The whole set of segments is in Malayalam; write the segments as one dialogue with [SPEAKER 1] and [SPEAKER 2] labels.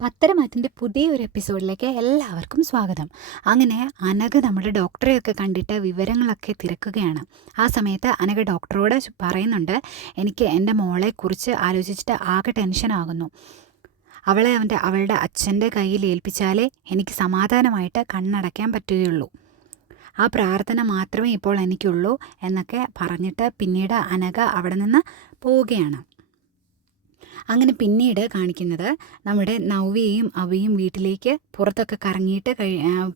[SPEAKER 1] പത്തരമാറ്റിന്റെ പുതിയൊരു എപ്പിസോഡിലേക്ക് എല്ലാവർക്കും സ്വാഗതം. അങ്ങനെ അനഘ നമ്മുടെ ഡോക്ടറെയൊക്കെ കണ്ടിട്ട് വിവരങ്ങളൊക്കെ തിരക്കുകയാണ്. ആ സമയത്ത് അനഘ ഡോക്ടറോട് പറയുന്നുണ്ട് എനിക്ക് എന്റെ മോളെക്കുറിച്ച് ആലോചിച്ചിട്ട് ആകെ ടെൻഷനാകുന്നു അവളെ അവന്റെ അവളുടെ അച്ഛന്റെ കയ്യിൽ ഏൽപ്പിച്ചാലേ എനിക്ക് സമാധാനമായിട്ട് കണ്ണടയ്ക്കാൻ പറ്റുകയുള്ളൂ. ആ പ്രാർത്ഥന മാത്രമേ ഇപ്പോൾ എനിക്കുള്ളൂ എന്നൊക്കെ പറഞ്ഞിട്ട് പിന്നീട് അനഘ അവിടെ നിന്ന് പോവുകയാണ്. അങ്ങനെ പിന്നീട് കാണിക്കുന്നത് നമ്മുടെ നവ്യയും അവയും വീട്ടിലേക്ക് പുറത്തൊക്കെ കറങ്ങിയിട്ട്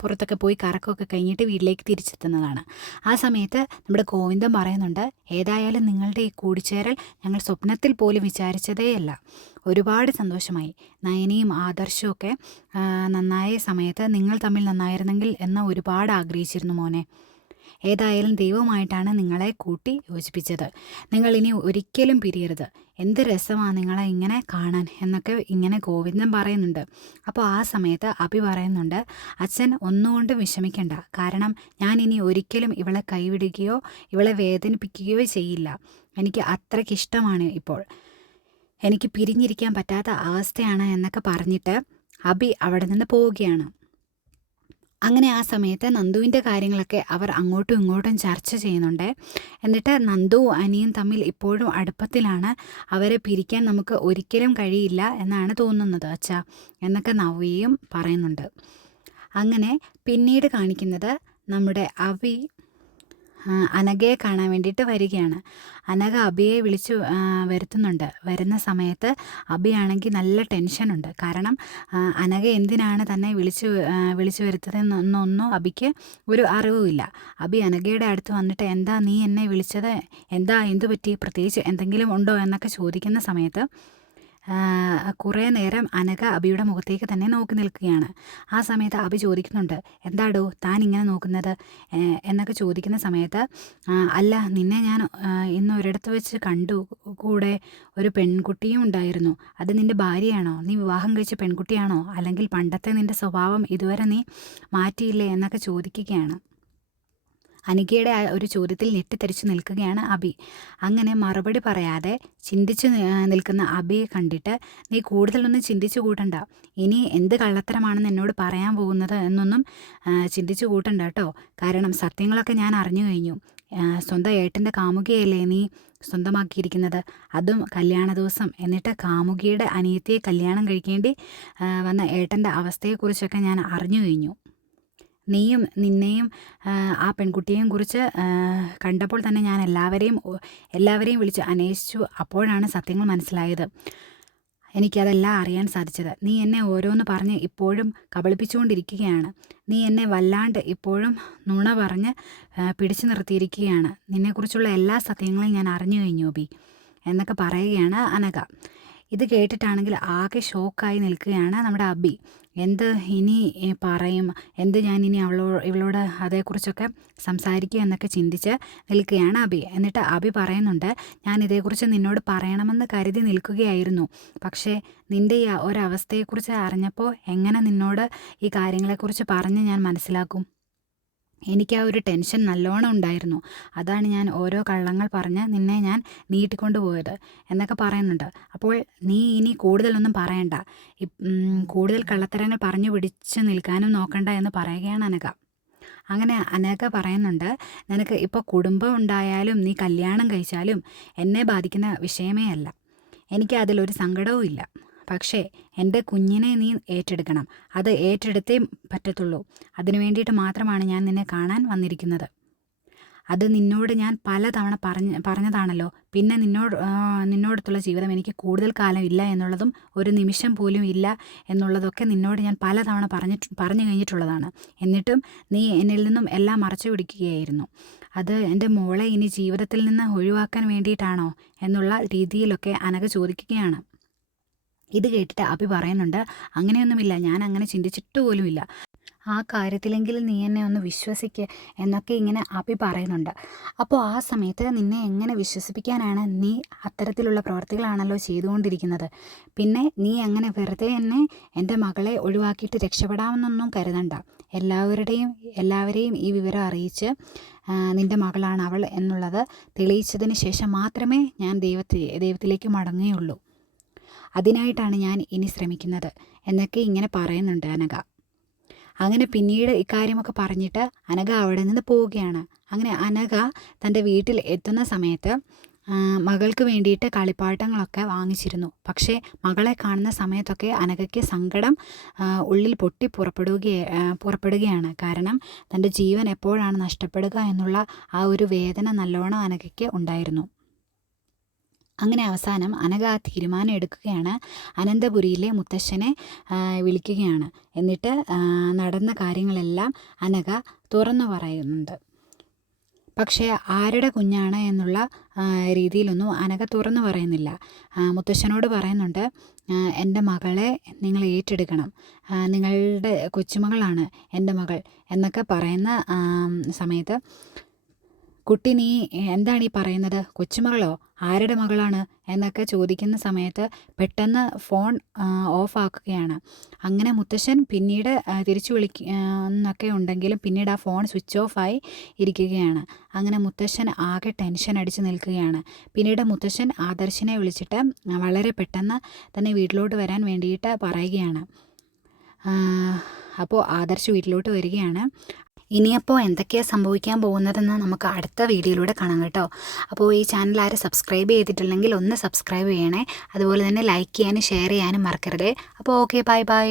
[SPEAKER 1] പുറത്തൊക്കെ പോയി കറക്കമൊക്കെ കഴിഞ്ഞിട്ട് വീട്ടിലേക്ക് തിരിച്ചെത്തുന്നതാണ്. ആ സമയത്ത് നമ്മുടെ ഗോവിന്ദൻ പറയുന്നുണ്ട് ഏതായാലും നിങ്ങളുടെ ഈ കൂടിച്ചേരൽ ഞങ്ങൾ സ്വപ്നത്തിൽ പോലും വിചാരിച്ചതേയല്ല. ഒരുപാട് സന്തോഷമായി. നയനയും ആദർശവും ഒക്കെ നന്നായ സമയത്ത് നിങ്ങൾ തമ്മിൽ നന്നായിരുന്നെങ്കിൽ എന്ന് ഒരുപാട് ആഗ്രഹിച്ചിരുന്നു മോനെ. ഏതായാലും ദൈവമായിട്ടാണ് നിങ്ങളെ കൂട്ടി യോജിപ്പിച്ചത്. നിങ്ങൾ ഇനി ഒരിക്കലും പിരിയരുത്. എന്ത് രസമാണ് നിങ്ങളെ ഇങ്ങനെ കാണാൻ എന്നൊക്കെ ഇങ്ങനെ ഗോവിന്ദൻ പറയുന്നുണ്ട്. അപ്പോൾ ആ സമയത്ത് അഭി പറയുന്നുണ്ട് അച്ഛൻ ഒന്നുകൊണ്ടും വിഷമിക്കണ്ട. കാരണം ഞാൻ ഇനി ഒരിക്കലും ഇവളെ കൈവിടുകയോ ഇവളെ വേദനിപ്പിക്കുകയോ ചെയ്യില്ല. എനിക്ക് അത്രയ്ക്ക് ഇഷ്ടമാണ് ഇപ്പോൾ. എനിക്ക് പിരിഞ്ഞിരിക്കാൻ പറ്റാത്ത അവസ്ഥയാണ് എന്നൊക്കെ പറഞ്ഞിട്ട് അബി അവിടെ നിന്ന് പോവുകയാണ്. അങ്ങനെ ആ സമയത്ത് നന്ദുവിന്റെ കാര്യങ്ങളൊക്കെ അവർ അങ്ങോട്ടും ഇങ്ങോട്ടും ചർച്ച ചെയ്യുന്നുണ്ട്. എന്നിട്ട് നന്ദു അനിയും തമ്മിൽ ഇപ്പോഴും അടുപ്പത്തിലാണ്. അവരെ പിരിക്കാൻ നമുക്ക് ഒരിക്കലും കഴിയില്ല എന്നാണ് തോന്നുന്നത് അച്ഛ എന്നൊക്കെ നവ്യയും പറയുന്നുണ്ട്. അങ്ങനെ പിന്നീട് കാണിക്കുന്നത് നമ്മുടെ അവി അനഘയെ കാണാൻ വേണ്ടിയിട്ട് വരികയാണ്. അനഘ അബിയെ വിളിച്ചു വരുത്തുന്നുണ്ട്. വരുന്ന സമയത്ത് അബിയാണെങ്കിൽ നല്ല ടെൻഷനുണ്ട്. കാരണം അനഘ എന്തിനാണ് തന്നെ വിളിച്ചു വിളിച്ചു വരുത്തതെന്നൊന്നും അബിക്ക് ഒരു അറിവുമില്ല. അബി അനഘയുടെ അടുത്ത് വന്നിട്ട് എന്താ നീ എന്നെ വിളിച്ചത്? എന്താ എന്തു പറ്റി പ്രത്യേകിച്ച് എന്തെങ്കിലും ഉണ്ടോ? എന്നൊക്കെ ചോദിക്കുന്ന സമയത്ത് കുറേ നേരം അനഘ അബിയുടെ മുഖത്തേക്ക് തന്നെ നോക്കി നിൽക്കുകയാണ്. ആ സമയത്ത് അബി ചോദിക്കുന്നുണ്ട് എന്താടോ താൻ ഇങ്ങനെ നോക്കുന്നത്? എന്നൊക്കെ ചോദിക്കുന്ന സമയത്ത് അല്ല നിന്നെ ഞാൻ ഇന്ന് ഒരിടത്ത് വെച്ച് കണ്ടു കൂടെ ഒരു പെൺകുട്ടിയും ഉണ്ടായിരുന്നു. അത് നിന്റെ ഭാര്യയാണോ? നീ വിവാഹം കഴിച്ച പെൺകുട്ടിയാണോ? അല്ലെങ്കിൽ പണ്ടത്തെ നിന്റെ സ്വഭാവം ഇതുവരെ നീ മാറ്റിയില്ലേ? എന്നൊക്കെ ചോദിക്കുകയാണ്. അനികയുടെ ഒരു ചോദ്യത്തിൽ ഞെട്ടിത്തെറിച്ചു നിൽക്കുകയാണ് അബി. അങ്ങനെ മറുപടി പറയാതെ ചിന്തിച്ചു നിൽക്കുന്ന അബിയെ കണ്ടിട്ട് നീ കൂടുതലൊന്നും ചിന്തിച്ചു കൂട്ടണ്ട. ഇനി എന്ത് കള്ളത്തരമാണെന്ന് എന്നോട് പറയാൻ പോകുന്നത് എന്നൊന്നും ചിന്തിച്ചു കൂട്ടണ്ട കേട്ടോ കാരണം സത്യങ്ങളൊക്കെ ഞാൻ അറിഞ്ഞു കഴിഞ്ഞു. സ്വന്തം ഏട്ടന്റെ കാമുകിയല്ലേ നീ സ്വന്തമാക്കിയിരിക്കുന്നത്? അതും കല്യാണ ദിവസം എന്നിട്ട് കാമുകിയുടെ അനിയത്തിയെ കല്യാണം കഴിക്കേണ്ടി വന്ന ഏട്ടന്റെ അവസ്ഥയെക്കുറിച്ചൊക്കെ ഞാൻ അറിഞ്ഞു കഴിഞ്ഞു. നീയും നിന്നെയും ആ പെൺകുട്ടിയെയും കുറിച്ച് കണ്ടപ്പോൾ തന്നെ ഞാൻ എല്ലാവരെയും എല്ലാവരെയും വിളിച്ച് അന്വേഷിച്ചു. അപ്പോഴാണ് സത്യങ്ങൾ മനസ്സിലായത്. എനിക്കതെല്ലാം അറിയാൻ സാധിച്ചത്. നീ എന്നെ ഓരോന്ന് പറഞ്ഞ് ഇപ്പോഴും കബളിപ്പിച്ചുകൊണ്ടിരിക്കുകയാണ്. നീ എന്നെ വല്ലാണ്ട് ഇപ്പോഴും നുണ പറഞ്ഞ് പിടിച്ചു നിർത്തിയിരിക്കുകയാണ്. നിന്നെക്കുറിച്ചുള്ള എല്ലാ സത്യങ്ങളും ഞാൻ അറിഞ്ഞു കഴിഞ്ഞു ബി. എന്നൊക്കെ പറയുകയാണ് അനക ഇത് കേട്ടിട്ടാണെങ്കിൽ ആകെ ഷോക്കായി നിൽക്കുകയാണ് നമ്മുടെ അബി. എന്ത് ഇനി പറയും? എന്ത് ഞാൻ ഇനി അവളോ ഇവളോട് അതേക്കുറിച്ചൊക്കെ സംസാരിക്കുക എന്നൊക്കെ ചിന്തിച്ച് നിൽക്കുകയാണ് അബി എന്നിട്ട് അബി പറയുന്നുണ്ട് ഞാൻ ഇതേക്കുറിച്ച് നിന്നോട് പറയണമെന്ന് കരുതി നിൽക്കുകയായിരുന്നു. പക്ഷേ നിന്റെ ഈ ഒരവസ്ഥയെക്കുറിച്ച് അറിഞ്ഞപ്പോൾ എങ്ങനെ നിന്നോട് ഈ കാര്യങ്ങളെക്കുറിച്ച് പറഞ്ഞ് ഞാൻ മനസ്സിലാക്കും? എനിക്ക് ആ ഒരു ടെൻഷൻ നല്ലോണം ഉണ്ടായിരുന്നു. അതാണ് ഞാൻ ഓരോ കള്ളങ്ങൾ പറഞ്ഞ് നിന്നെ ഞാൻ നീട്ടിക്കൊണ്ട് പോയത് എന്നൊക്കെ പറയുന്നുണ്ട്. അപ്പോൾ നീ ഇനി കൂടുതലൊന്നും പറയണ്ട. കൂടുതൽ കള്ളത്തരങ്ങൾ പറഞ്ഞു പിടിച്ച് നിൽക്കാനും നോക്കണ്ട എന്ന് പറയുകയാണ് അനക അങ്ങനെ അനക പറയുന്നുണ്ട് നിനക്ക് ഇപ്പോൾ കുടുംബം ഉണ്ടായാലും നീ കല്യാണം കഴിച്ചാലും എന്നെ ബാധിക്കുന്ന വിഷയമേ അല്ല. എനിക്ക് അതിലൊരു സങ്കടവും ഇല്ല പക്ഷേ എന്റെ കുഞ്ഞിനെ നീ ഏറ്റെടുക്കണം. അത് ഏറ്റെടുത്തേ പറ്റത്തുള്ളൂ. അതിനു വേണ്ടിയിട്ട് മാത്രമാണ് ഞാൻ നിന്നെ കാണാൻ വന്നിരിക്കുന്നത്. അത് നിന്നോട് ഞാൻ പലതവണ പറഞ്ഞ പറഞ്ഞതാണല്ലോ. പിന്നെ നിന്നോട് നിന്നോടത്തുള്ള ജീവിതം എനിക്ക് കൂടുതൽ കാലം ഇല്ല എന്നുള്ളതും ഒരു നിമിഷം പോലും ഇല്ല എന്നുള്ളതൊക്കെ നിന്നോട് ഞാൻ പലതവണ പറഞ്ഞിട്ട് പറഞ്ഞു കഴിഞ്ഞിട്ടുള്ളതാണ്. എന്നിട്ടും നീ എന്നിൽ നിന്നും എല്ലാം മറച്ചു പിടിക്കുകയായിരുന്നു. അത് എന്റെ മോളെ ഇനി ജീവിതത്തിൽ നിന്ന് ഒഴിവാക്കാൻ വേണ്ടിയിട്ടാണോ എന്നുള്ള രീതിയിലൊക്കെ അനഘ ചോദിക്കുകയാണ്. ഇത് കേട്ടിട്ട് അഭി പറയുന്നുണ്ട് അങ്ങനെയൊന്നുമില്ല ഞാൻ അങ്ങനെ ചിന്തിച്ചിട്ട് പോലുമില്ല ആ കാര്യത്തിലെങ്കിലും നീ എന്നെ ഒന്ന് വിശ്വസിക്കുക എന്നൊക്കെ ഇങ്ങനെ അഭി പറയുന്നുണ്ട്. അപ്പോൾ ആ സമയത്ത് നിന്നെ എങ്ങനെ വിശ്വസിപ്പിക്കാനാണ് നീ അത്തരത്തിലുള്ള പ്രവർത്തികളാണല്ലോ ചെയ്തുകൊണ്ടിരിക്കുന്നത്? പിന്നെ നീ അങ്ങനെ വെറുതെ എന്നെ എന്റെ മകളെ ഒഴിവാക്കിയിട്ട് രക്ഷപ്പെടാമെന്നൊന്നും കരുതണ്ട. എല്ലാവരുടെയും എല്ലാവരെയും ഈ വിവരം അറിയിച്ച് നിന്റെ മകളാണ് അവൾ എന്നുള്ളത് തെളിയിച്ചതിന് ശേഷം മാത്രമേ ഞാൻ ദൈവത്തി ദൈവത്തിലേക്ക് മടങ്ങുകയുള്ളൂ. അതിനായിട്ടാണ് ഞാൻ ഇനി ശ്രമിക്കുന്നത് എന്നൊക്കെ ഇങ്ങനെ പറയുന്നുണ്ട് അനഘ. അങ്ങനെ പിന്നീട് ഇക്കാര്യമൊക്കെ പറഞ്ഞിട്ട് അനഘ അവിടെ നിന്ന് പോവുകയാണ്. അങ്ങനെ അനഘ തന്റെ വീട്ടിൽ എത്തുന്ന സമയത്ത് മകൾക്ക് വേണ്ടിയിട്ട് കളിപ്പാട്ടങ്ങളൊക്കെ വാങ്ങിച്ചിരുന്നു. പക്ഷേ മകളെ കാണുന്ന സമയത്തൊക്കെ അനഘയ്ക്ക് സങ്കടം ഉള്ളിൽ പൊട്ടി പുറപ്പെടുക പുറപ്പെടുകയാണ്. കാരണം തന്റെ ജീവൻ എപ്പോഴാണ് നഷ്ടപ്പെടുക എന്നുള്ള ആ ഒരു വേദന നല്ലോണം അനഘയ്ക്ക് ഉണ്ടായിരുന്നു. അങ്ങനെ അവസാനം അനഘ ആ തീരുമാനം എടുക്കുകയാണ്. അനന്തപുരിയിലെ മുത്തശ്ശനെ വിളിക്കുകയാണ്. എന്നിട്ട് നടന്ന കാര്യങ്ങളെല്ലാം അനഘ തുറന്നു പറയുന്നുണ്ട്. പക്ഷേ ആരുടെ കുഞ്ഞാണ് എന്നുള്ള രീതിയിലൊന്നും അനഘ തുറന്നു പറയുന്നില്ല. മുത്തശ്ശനോട് പറയുന്നുണ്ട് എന്റെ മകളെ നിങ്ങൾ ഏറ്റെടുക്കണം. നിങ്ങളുടെ കൊച്ചുമകളാണ് എന്റെ മകൾ എന്നൊക്കെ പറയുന്ന സമയത്ത് കുട്ടി നീ എന്താണ് ഈ പറയുന്നത്? കൊച്ചുമകളോ? ആരുടെ മകളാണ്? എന്നൊക്കെ ചോദിക്കുന്ന സമയത്ത് പെട്ടെന്ന് ഫോൺ ഓഫ് ആക്കുകയാണ്. അങ്ങനെ മുത്തശ്ശൻ പിന്നീട് തിരിച്ചു വിളിക്ക ആ, എന്നൊക്കെ ഉണ്ടെങ്കിലും പിന്നീട് ആ ഫോൺ സ്വിച്ച് ഓഫായി ഇരിക്കുകയാണ്. അങ്ങനെ മുത്തശ്ശൻ ആകെ ടെൻഷൻ അടിച്ച് നിൽക്കുകയാണ്. പിന്നീട് മുത്തശ്ശൻ ആദർശിനെ വിളിച്ചിട്ട് വളരെ പെട്ടെന്ന് തന്നെ വീട്ടിലോട്ട് വരാൻ വേണ്ടിയിട്ട് പറയുകയാണ്. അപ്പോൾ ആദർശ് വീട്ടിലോട്ട് വരികയാണ്. ഇനിയപ്പോൾ എന്തൊക്കെയാണ് സംഭവിക്കാൻ പോകുന്നതെന്ന് നമുക്ക് അടുത്ത വീഡിയോയിലൂടെ കാണാം കേട്ടോ. അപ്പോൾ ഈ ചാനൽ ആരും സബ്സ്ക്രൈബ് ചെയ്തിട്ടില്ലെങ്കിൽ ഒന്ന് സബ്സ്ക്രൈബ് ചെയ്യണേ. അതുപോലെ തന്നെ ലൈക്ക് ചെയ്യാനും ഷെയർ ചെയ്യാനും മറക്കരുത്. അപ്പോൾ ഓക്കെ ബൈ ബൈ